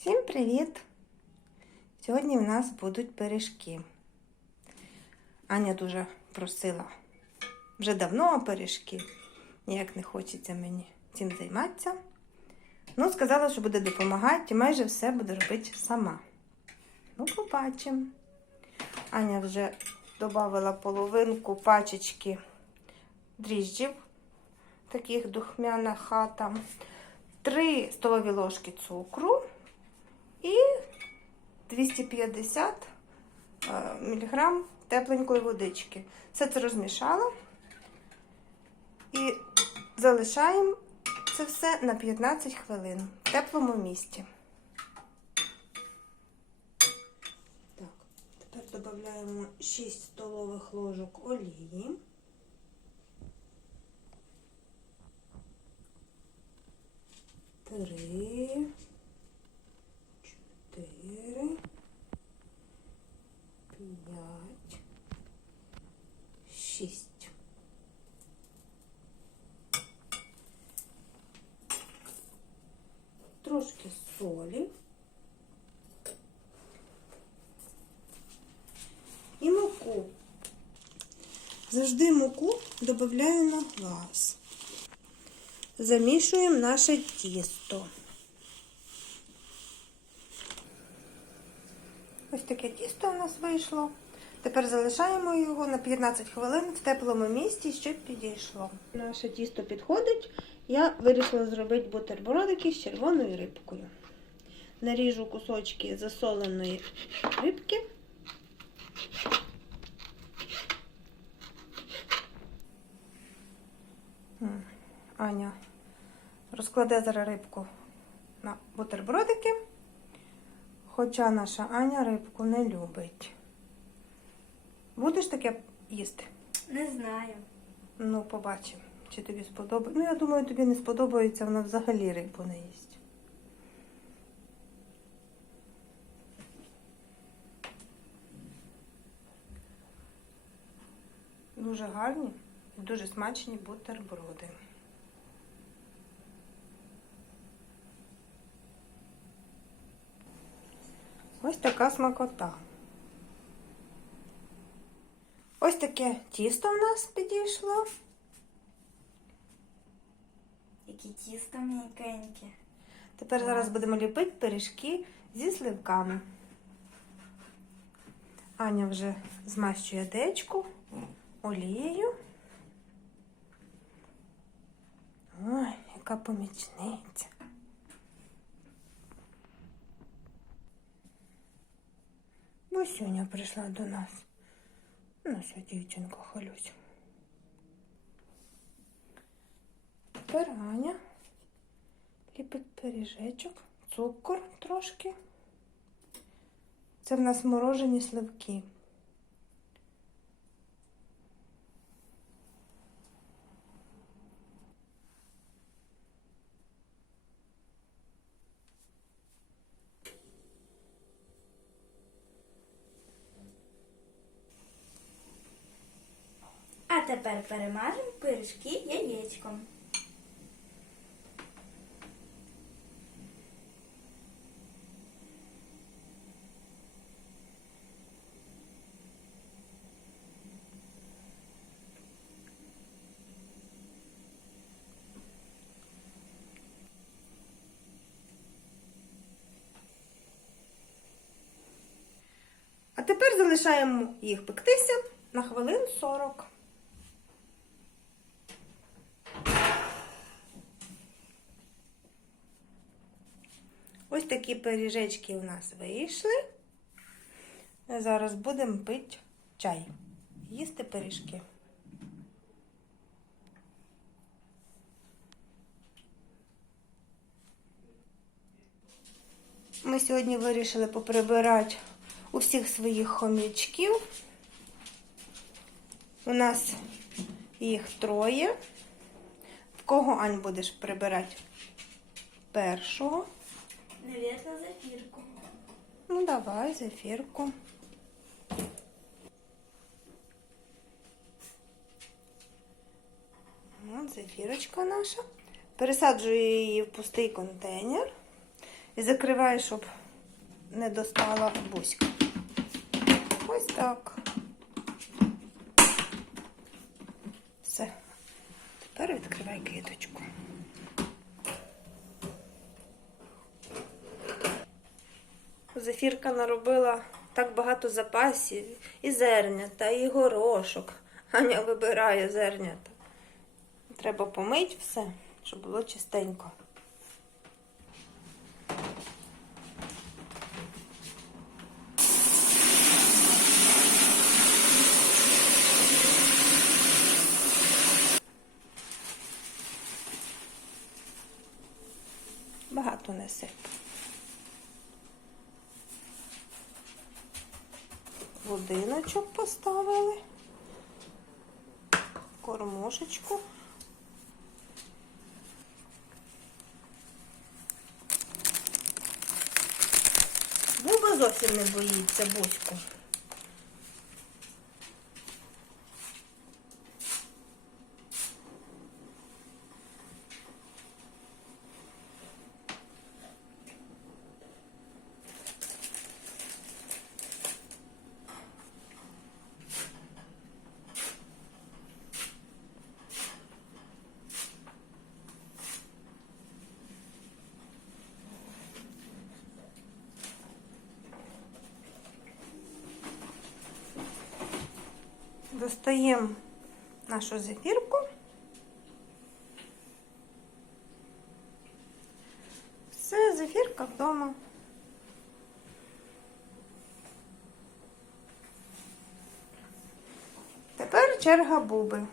Всім привіт! Сьогодні в нас будуть пиріжки. Аня дуже просила вже давно пиріжки. Ніяк не хочеться мені цим займатися. Ну, сказала, що буде допомагати і майже все буду робити сама. Ну, побачимо. Аня вже додала половинку пачечки дріжджів, таких духмяна хата, 3 столові ложки цукру і 250 е, мг тепленької водички. Все це розмішала і залишаємо це все на 15 хвилин в теплому місці. Так, тепер додаємо 6 столових ложок олії. Три, чотири, п'ять, шість. Трошки солі. І муку. Завжди муку додаю на глаз. Замішуємо наше тісто. Ось таке тісто у нас вийшло. Тепер залишаємо його на 15 хвилин в теплому місці, щоб підійшло. Наше тісто підходить. Я вирішила зробити бутербродики з червоною рибкою. Наріжу кусочки засоленої рибки. Аня розкладе зараз рибку на бутербродики, хоча наша Аня рибку не любить. Будеш таке їсти? Не знаю. Ну, побачимо, чи тобі сподобається. Ну, я думаю, тобі не сподобається, вона взагалі рибу не їсть. Дуже гарні і дуже смачні бутерброди. Ось така смакота. Ось таке тісто в нас підійшло. Які тісто м'якеньке. Тепер зараз будемо ліпити пиріжки зі сливками. Аня вже змащує дечку олією. Ой, яка помічниця. Босюня прийшла до нас. Наша дівчинка халюсь. Тепер Аня ліпить пиріжечок, цукор трошки. Це в нас морожені сливки. А тепер перемажемо пиріжки яєчком. А тепер залишаємо їх пектися на хвилин 40. Такі пиріжечки у нас вийшли. Зараз будемо пити чай, їсти пиріжки. Ми сьогодні вирішили поприбирати у всіх своїх хомячків. У нас їх троє. В кого Ань будеш прибирати? Першого. Ну, давай, зефірку. От зефірочка наша. Пересаджую її в пустий контейнер. І закриваю, щоб не достала бузька. Ось так. Все. Тепер відкривай киточку. Зефірка наробила так багато запасів, і зернята, і горошок. Аня вибирає зернята. Треба помити все, щоб було чистенько. Багато не сип. Будиночок поставили, кормошечку. Буба зовсім не боїться Буську. Достаємо нашу зефірку. Все, зефірка вдома. Тепер черга буби.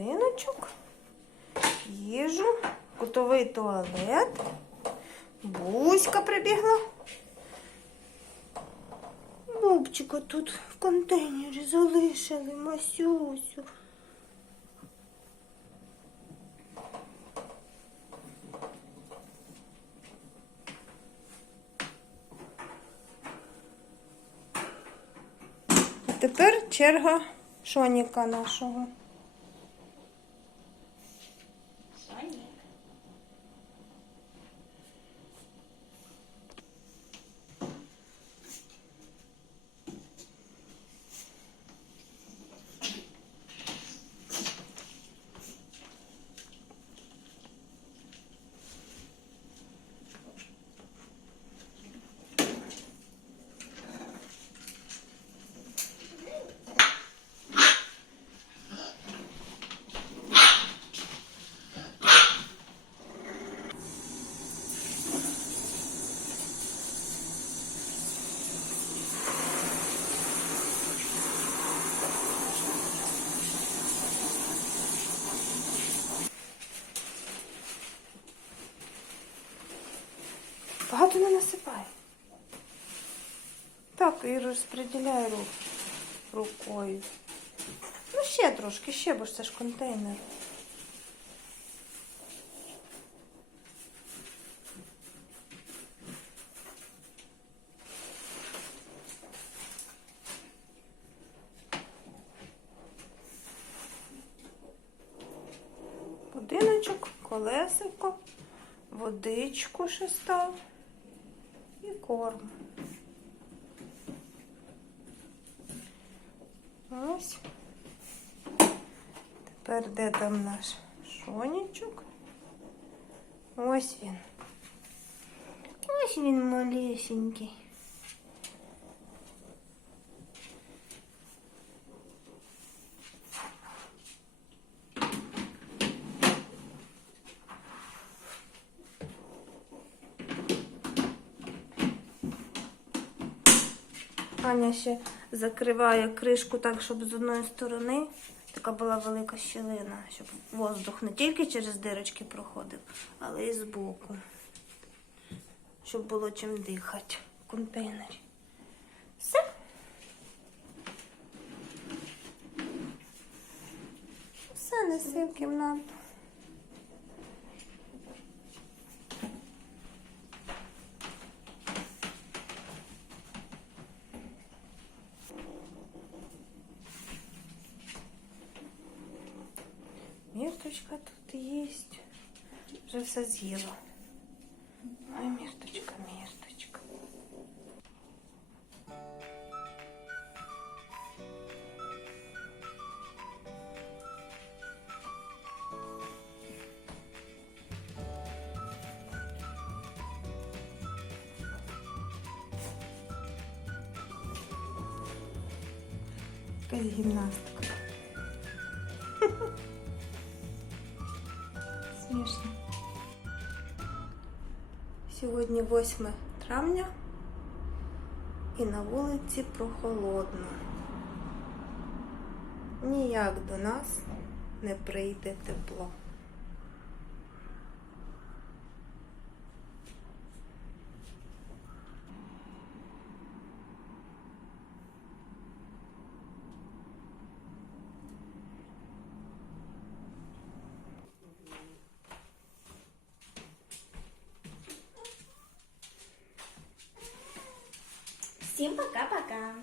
Будиночок, їжу, кутовий туалет. Буська прибігла. Бубчика тут в контейнері залишили Масюсю. Тепер черга Шоніка нашого. Багато не насипай. Так, і розподіляй рук, рукою. Ну, ще трошки, ще, бо ж це ж контейнер. Будиночок, колесико, водичку ще став корм. Ось. Тепер де там наш шонічок? Ось він. Ось він малесенький. Аня ще закриває кришку так, щоб з одної сторони така була велика щілина, щоб воздух не тільки через дирочки проходив, але й збоку. Щоб було чим дихати в контейнері. Все. Все неси в кімнату. Мірточка тут є. Вже все з'їла. Ой, мірточка, мірточка. Якась гімнастика. Смішно. Сьогодні 8 травня і на вулиці прохолодно. Ніяк до нас не прийде тепло. Всім пока-пока.